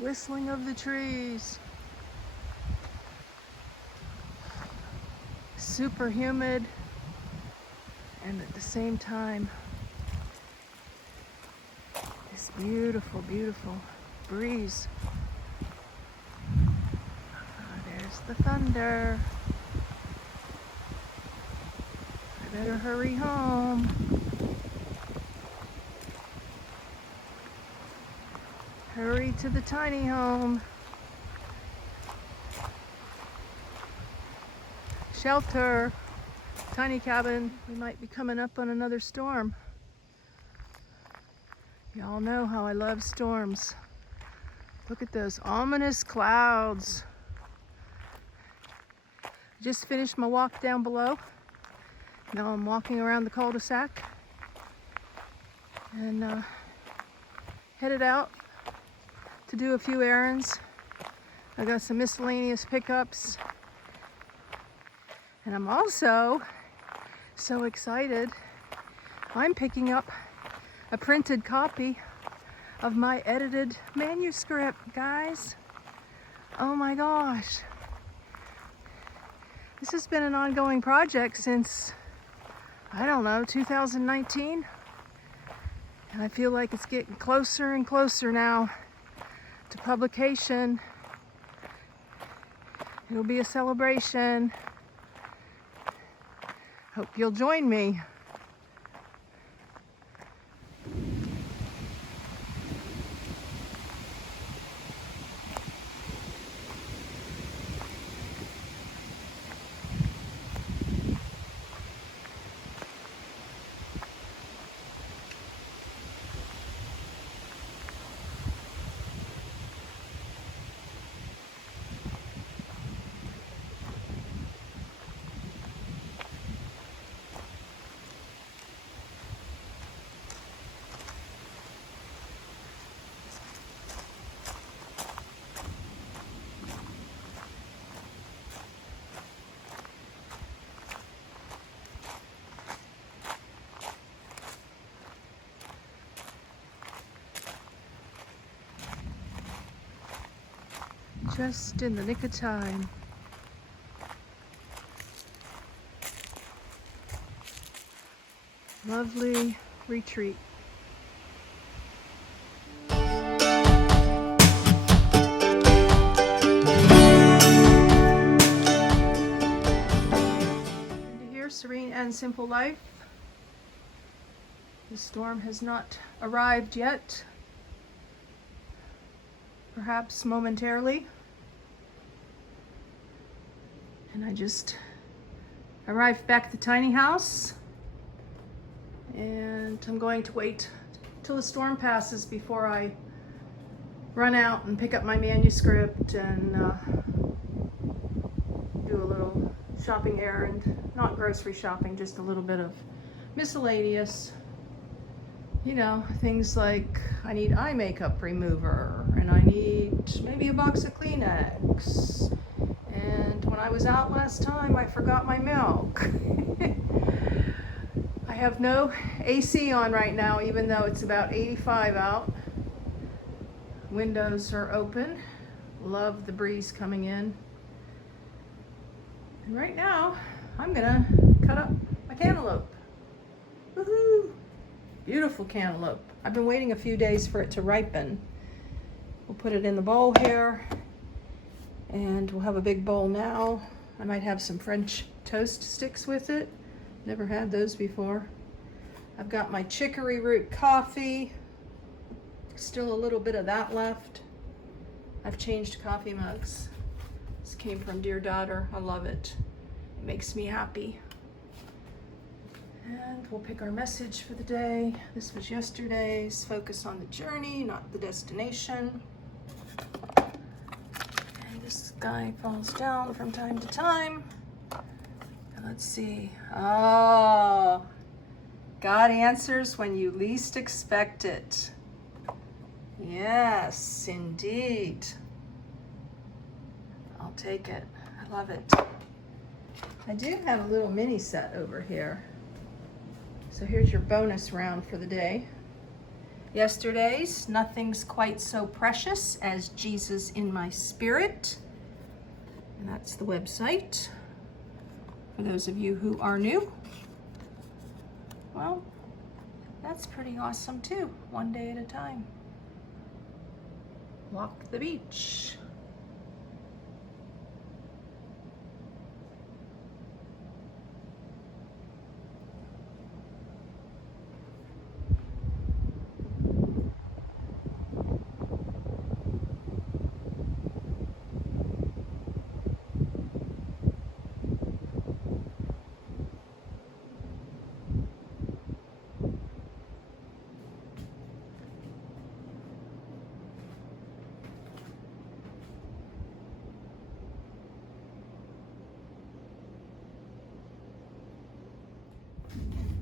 Whistling of the trees. Super humid, and at the same time, this beautiful, beautiful breeze. There's the thunder. I better hurry home. Hurry to the tiny home. Shelter. Tiny cabin. We might be coming up on another storm. Y'all know how I love storms. Look at those ominous clouds. Just finished my walk down below. Now I'm walking around the cul-de-sac and headed out to do a few errands. I got some miscellaneous pickups. And I'm also so excited. I'm picking up a printed copy of my edited manuscript, guys. Oh my gosh. This has been an ongoing project since, I don't know, 2019. And I feel like it's getting closer and closer now to publication. It'll be a celebration. Hope you'll join me. Just in the nick of time. Lovely retreat. Here, Serene and Simple Life. The storm has not arrived yet. Perhaps momentarily. And I just arrived back at the tiny house, and I'm going to wait till the storm passes before I run out and pick up my manuscript and do a little shopping errand. Not grocery shopping, just a little bit of miscellaneous, you know, things like I need eye makeup remover, and I need maybe a box of Kleenex. And when I was out last time, I forgot my milk. I have no AC on right now, even though it's about 85 out. Windows are open. Love the breeze coming in. And right now, I'm gonna cut up my cantaloupe. Woohoo! Beautiful cantaloupe. I've been waiting a few days for it to ripen. We'll put it in the bowl here. And we'll have a big bowl now. I might have some French toast sticks with it. Never had those before. I've got my chicory root coffee. Still a little bit of that left. I've changed coffee mugs. This came from Dear Daughter. I love it. It makes me happy. And we'll pick our message for the day. This was yesterday's. Focus on the journey, not the destination. This guy falls down from time to time. And let's see. Oh, God answers when you least expect it. Yes, indeed. I'll take it. I love it. I do have a little mini set over here. So here's your bonus round for the day. Yesterday's Nothing's Quite So Precious as Jesus in My Spirit. And that's the website for those of you who are new. Well, that's pretty awesome too. One day at a time. Walk the beach.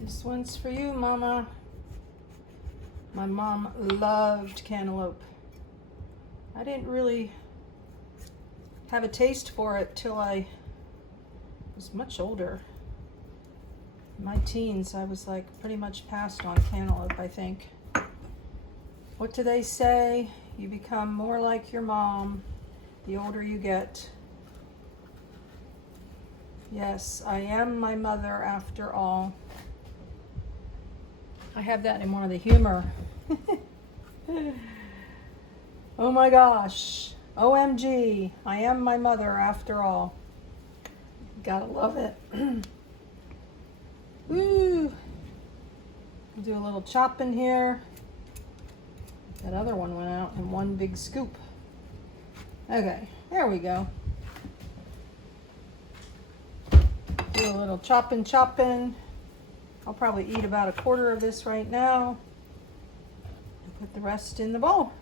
This one's for you, Mama. My mom loved cantaloupe. I didn't really have a taste for it till I was much older. In my teens, I was like pretty much passed on cantaloupe, I think. What do they say? You become more like your mom the older you get. Yes, I am my mother after all. I have that in one of the humor. Oh my gosh. OMG. I am my mother after all. Gotta love it. Woo. I'll do a little chopping here. That other one went out in one big scoop. Okay, there we go. Do a little chopping. I'll probably eat about a quarter of this right now and put the rest in the bowl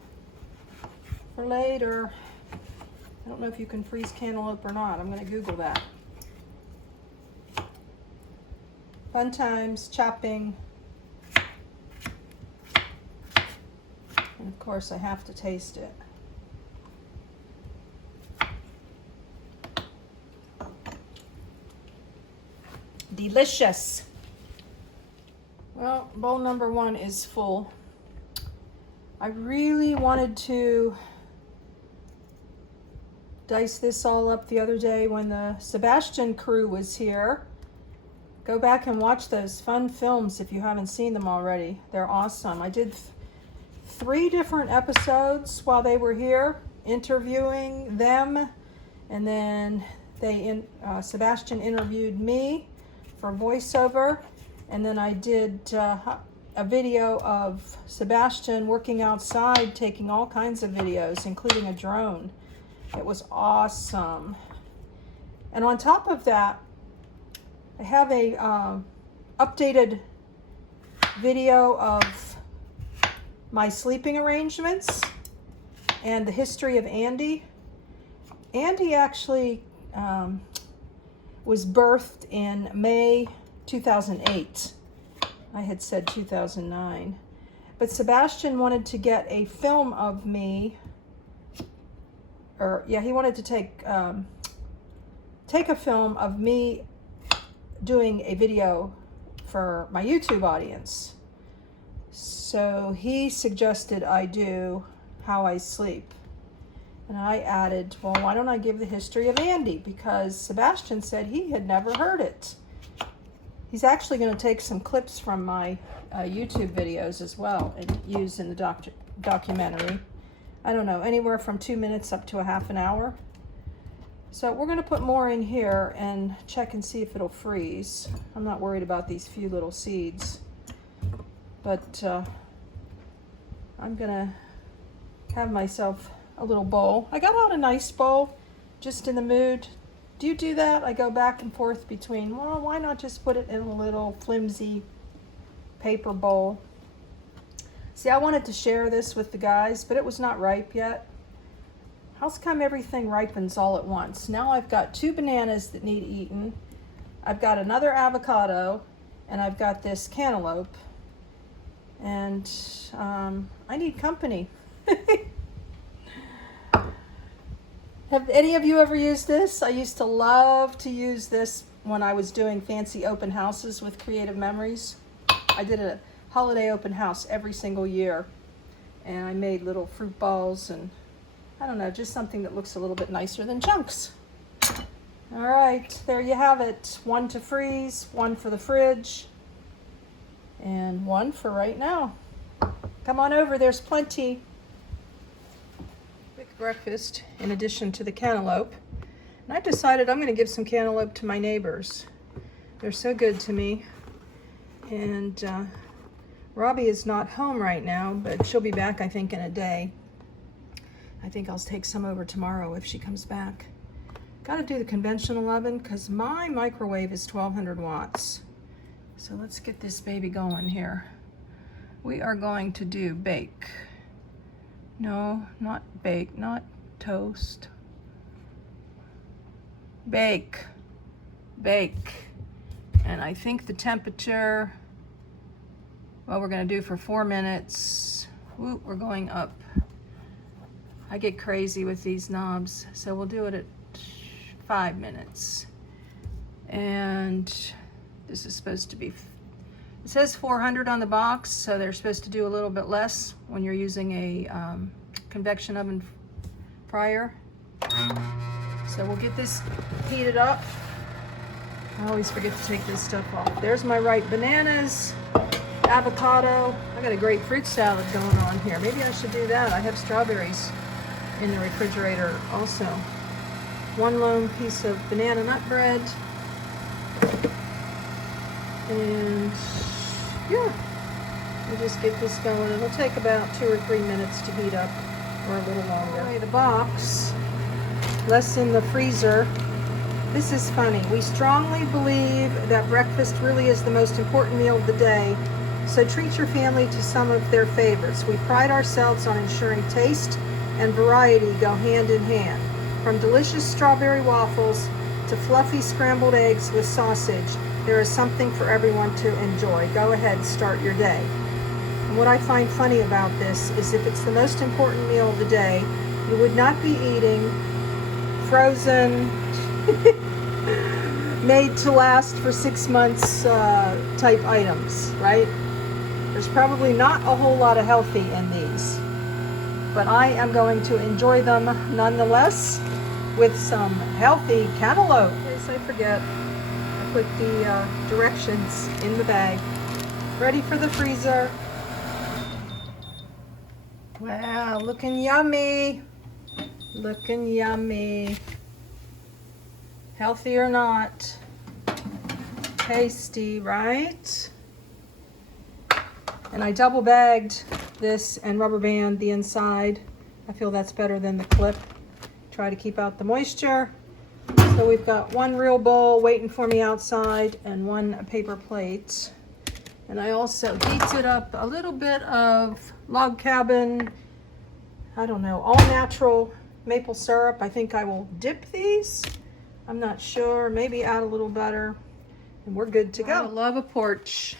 for later. I don't know if you can freeze cantaloupe or not. I'm going to Google that. Fun times, chopping. And of course I have to taste it. Delicious. Well, bowl number one is full. I really wanted to dice this all up the other day when the Sebastian crew was here. Go back and watch those fun films if you haven't seen them already. They're awesome. I did 3 different episodes while they were here, interviewing them, and then Sebastian interviewed me for voiceover. And then I did a video of Sebastian working outside, taking all kinds of videos, including a drone. It was awesome. And on top of that, I have a updated video of my sleeping arrangements and the history of Andy. Andy actually was birthed in May 2008. I had said 2009. But Sebastian wanted to get a film of me, he wanted to take a film of me doing a video for my YouTube audience. So he suggested I do how I sleep. And I added, well, why don't I give the history of Andy? Because Sebastian said he had never heard it. He's actually going to take some clips from my YouTube videos as well and use in the documentary. I don't know, anywhere from 2 minutes up to a half an hour. So we're going to put more in here and check and see if it'll freeze. I'm not worried about these few little seeds. But I'm going to have myself a little bowl. I got out a nice bowl, just in the mood. Do you do that? I go back and forth between, well, why not just put it in a little flimsy paper bowl? See, I wanted to share this with the guys, but it was not ripe yet. How's come everything ripens all at once? Now I've got 2 bananas that need eaten. I've got another avocado, and I've got this cantaloupe. And I need company. Have any of you ever used this? I used to love to use this when I was doing fancy open houses with Creative Memories. I did a holiday open house every single year. And I made little fruit balls and I don't know, just something that looks a little bit nicer than chunks. All right, there you have it. One to freeze, one for the fridge, and one for right now. Come on over, there's plenty. Quick breakfast in addition to the cantaloupe. And I decided I'm gonna give some cantaloupe to my neighbors. They're so good to me. And Robbie is not home right now, but she'll be back, I think, in a day. I think I'll take some over tomorrow if she comes back. Got to do the conventional oven because my microwave is 1200 watts. So let's get this baby going here. We are going to do bake. No, not bake, not toast. Bake. Bake. And I think the temperature, well, we're going to do for 4 minutes. Ooh, we're going up. I get crazy with these knobs, so we'll do it at 5 minutes. And this is supposed to be, it says 400 on the box, so they're supposed to do a little bit less when you're using a convection oven fryer. So we'll get this heated up. I always forget to take this stuff off. There's my ripe bananas, avocado. I got a great fruit salad going on here. Maybe I should do that. I have strawberries in the refrigerator also. One lone piece of banana nut bread. And yeah, we'll just get this going. It'll take about 2 or 3 minutes to heat up, or a little longer. Okay, the box, less in the freezer. This is funny. We strongly believe that breakfast really is the most important meal of the day, so treat your family to some of their favorites. We pride ourselves on ensuring taste and variety go hand in hand. From delicious strawberry waffles to fluffy scrambled eggs with sausage, there is something for everyone to enjoy. Go ahead, start your day. And what I find funny about this is if it's the most important meal of the day, you would not be eating frozen, made to last for 6 months type items, right? There's probably not a whole lot of healthy in these, but I am going to enjoy them nonetheless with some healthy cantaloupe. In case I forget, I put the directions in the bag. Ready for the freezer. Wow, looking yummy. Looking yummy. Healthy or not, tasty, right? And I double bagged this and rubber band the inside. I feel that's better than the clip. Try to keep out the moisture. So we've got one real bowl waiting for me outside and one paper plate. And I also heated up a little bit of log cabin, I don't know, all natural maple syrup. I think I will dip these. I'm not sure, maybe add a little butter, and we're good to go. I love a porch.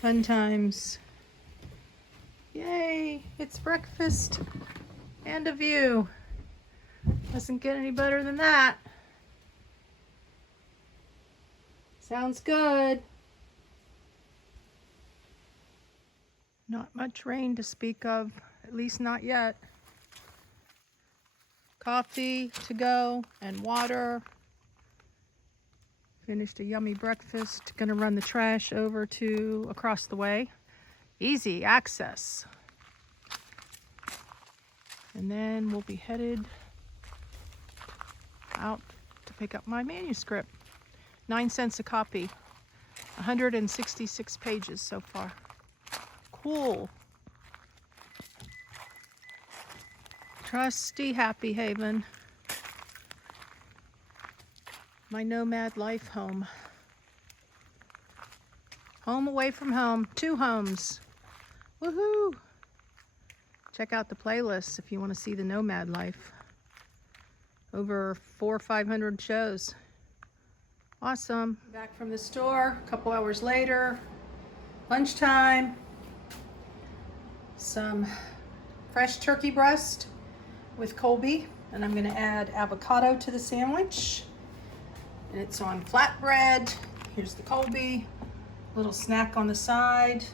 Fun times. Yay, it's breakfast and a view. Doesn't get any better than that. Sounds good. Not much rain to speak of, at least not yet. Coffee to go and water. Finished a yummy breakfast. Gonna run the trash over to across the way. Easy access. And then we'll be headed out to pick up my manuscript. 9 cents a copy. 166 pages so far. Cool. Trusty Happy Haven. My nomad life home. Home away from home. 2 homes. Woohoo! Check out the playlist if you want to see the nomad life. Over 400 or 500 shows. Awesome. Back from the store a couple hours later. Lunchtime. Some fresh turkey breast with Colby, and I'm going to add avocado to the sandwich. And it's on flatbread. Here's the Colby. Little snack on the side.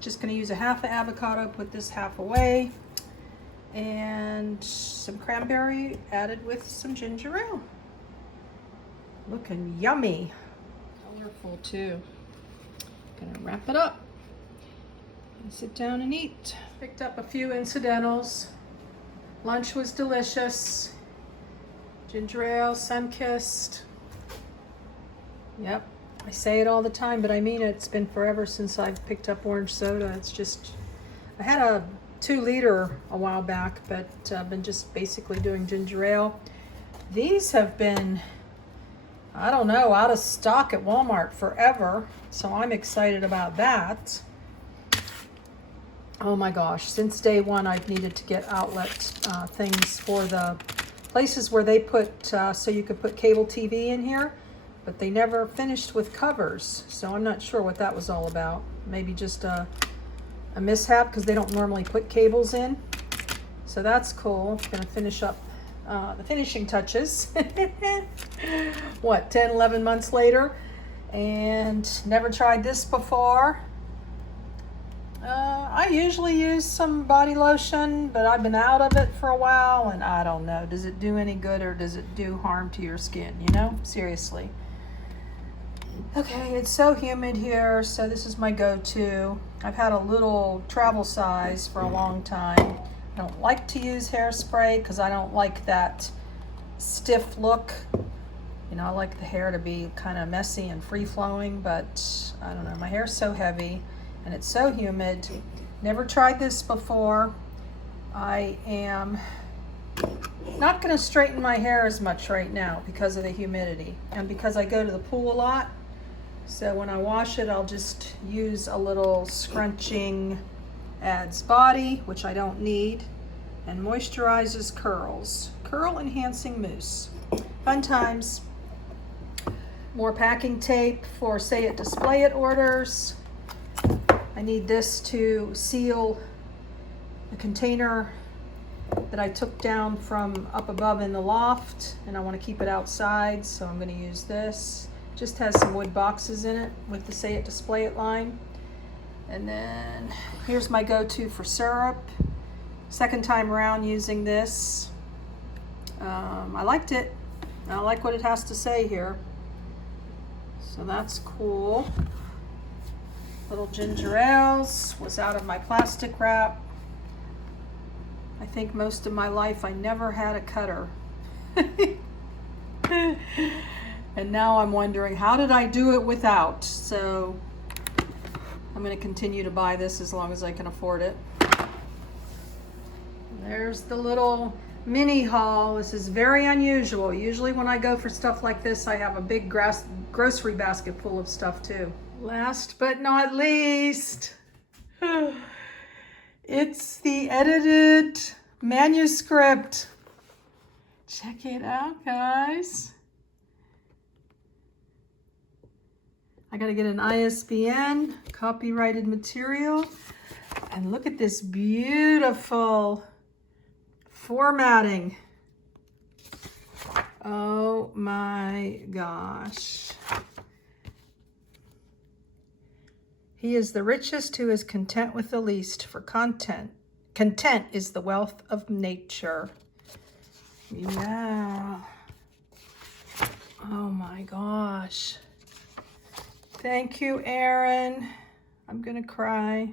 Just gonna use a half of avocado, put this half away. And some cranberry added with some ginger ale. Looking yummy. Colorful too. Gonna wrap it up and sit down and eat. Picked up a few incidentals. Lunch was delicious. Ginger ale, sun-kissed. Yep, I say it all the time, but I mean it. It's been forever since I've picked up orange soda. It's just, I had a 2-liter a while back, but I've been just basically doing ginger ale. These have been, I don't know, out of stock at Walmart forever, so I'm excited about that. Oh my gosh, since day one I've needed to get outlet things for the places where they put, so you could put cable TV in here, but they never finished with covers, so I'm not sure what that was all about. Maybe just a mishap because they don't normally put cables in. So that's cool. Gonna finish up the finishing touches. What, 10, 11 months later? And never tried this before. I usually use some body lotion, but I've been out of it for a while, and I don't know. Does it do any good or does it do harm to your skin, you know? Seriously. Okay, it's so humid here, so this is my go-to. I've had a little travel size for a long time. I don't like to use hairspray because I don't like that stiff look. You know, I like the hair to be kind of messy and free-flowing, but I don't know, my hair's so heavy and it's so humid. Never tried this before. I am not gonna straighten my hair as much right now because of the humidity and because I go to the pool a lot. So when I wash it, I'll just use a little scrunching, adds body, which I don't need, and moisturizes curls. Curl enhancing mousse. Fun times. More packing tape for say it, display it orders. I need this to seal the container that I took down from up above in the loft, and I want to keep it outside, so I'm going to use this. Just has some wood boxes in it with the say it, display it line. And then here's my go-to for syrup. Second time around using this. I liked it. I like what it has to say here. So that's cool. Little ginger ales was out of my plastic wrap. I think most of my life I never had a cutter. And now I'm wondering, how did I do it without? So I'm going to continue to buy this as long as I can afford it. There's the little mini haul. This is very unusual. Usually when I go for stuff like this, I have a big grocery basket full of stuff too. Last but not least, it's the edited manuscript. Check it out, guys. I gotta get an ISBN, copyrighted material, and look at this beautiful formatting. Oh my gosh. He is the richest who is content with the least, for content is the wealth of nature. Yeah. Oh my gosh. Thank you, Aaron. I'm gonna cry.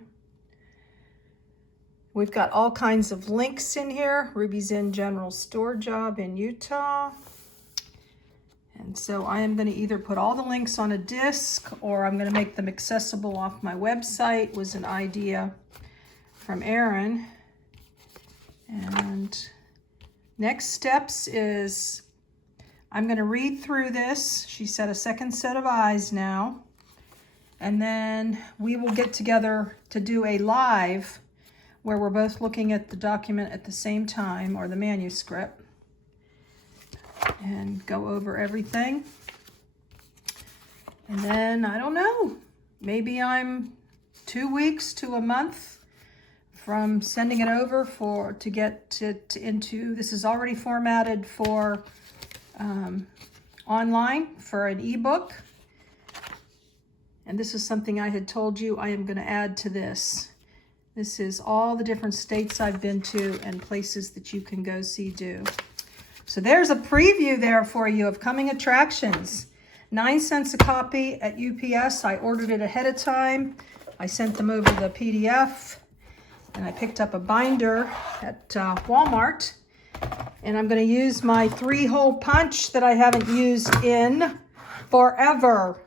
We've got all kinds of links in here. Ruby's in general store job in Utah. And so I am going to either put all the links on a disc or I'm going to make them accessible off my website. Was an idea from Aaron. And next steps is I'm going to read through this. She said a second set of eyes now. And then we will get together to do a live where we're both looking at the document at the same time, or the manuscript, and go over everything. And then, I don't know, maybe I'm 2 weeks to a month from sending it over to get it into, this is already formatted for online for an ebook. And this is something I had told you I am going to add to this. This is all the different states I've been to and places that you can go see do. So there's a preview there for you of coming attractions. 9 cents a copy at UPS. I ordered it ahead of time. I sent them over the PDF. And I picked up a binder at Walmart. And I'm going to use my 3-hole punch that I haven't used in forever.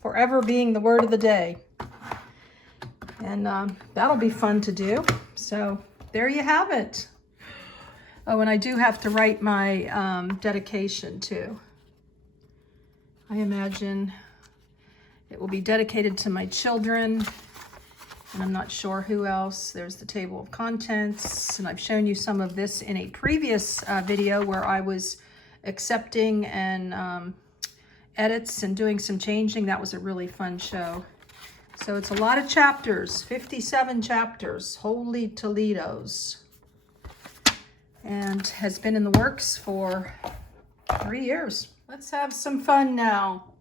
Forever being the word of the day. And that'll be fun to do. So there you have it. Oh, and I do have to write my dedication too. I imagine it will be dedicated to my children. And I'm not sure who else. There's the table of contents. And I've shown you some of this in a previous video where I was accepting and edits and doing some changing. That was a really fun show. So it's a lot of chapters, 57 chapters, Holy Toledos. And has been in the works for 3 years. Let's have some fun now.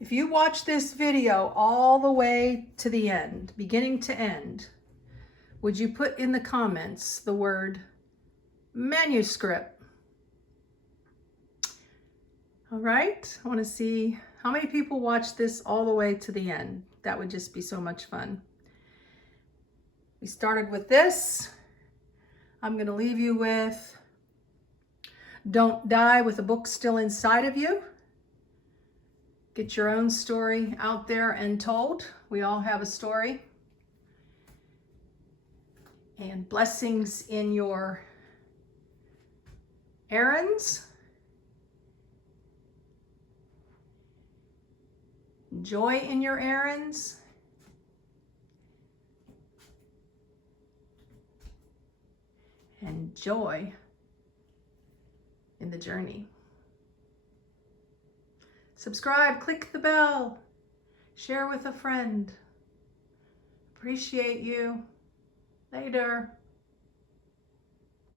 If you watch this video all the way to the end, beginning to end, would you put in the comments the word manuscript? All right, I want to see how many people watch this all the way to the end. That would just be so much fun. We started with this. I'm going to leave you with, don't die with a book still inside of you. Get your own story out there and told. We all have a story. And blessings in your errands. Joy in your errands. And joy in the journey. Subscribe, click the bell, share with a friend. Appreciate you. Later.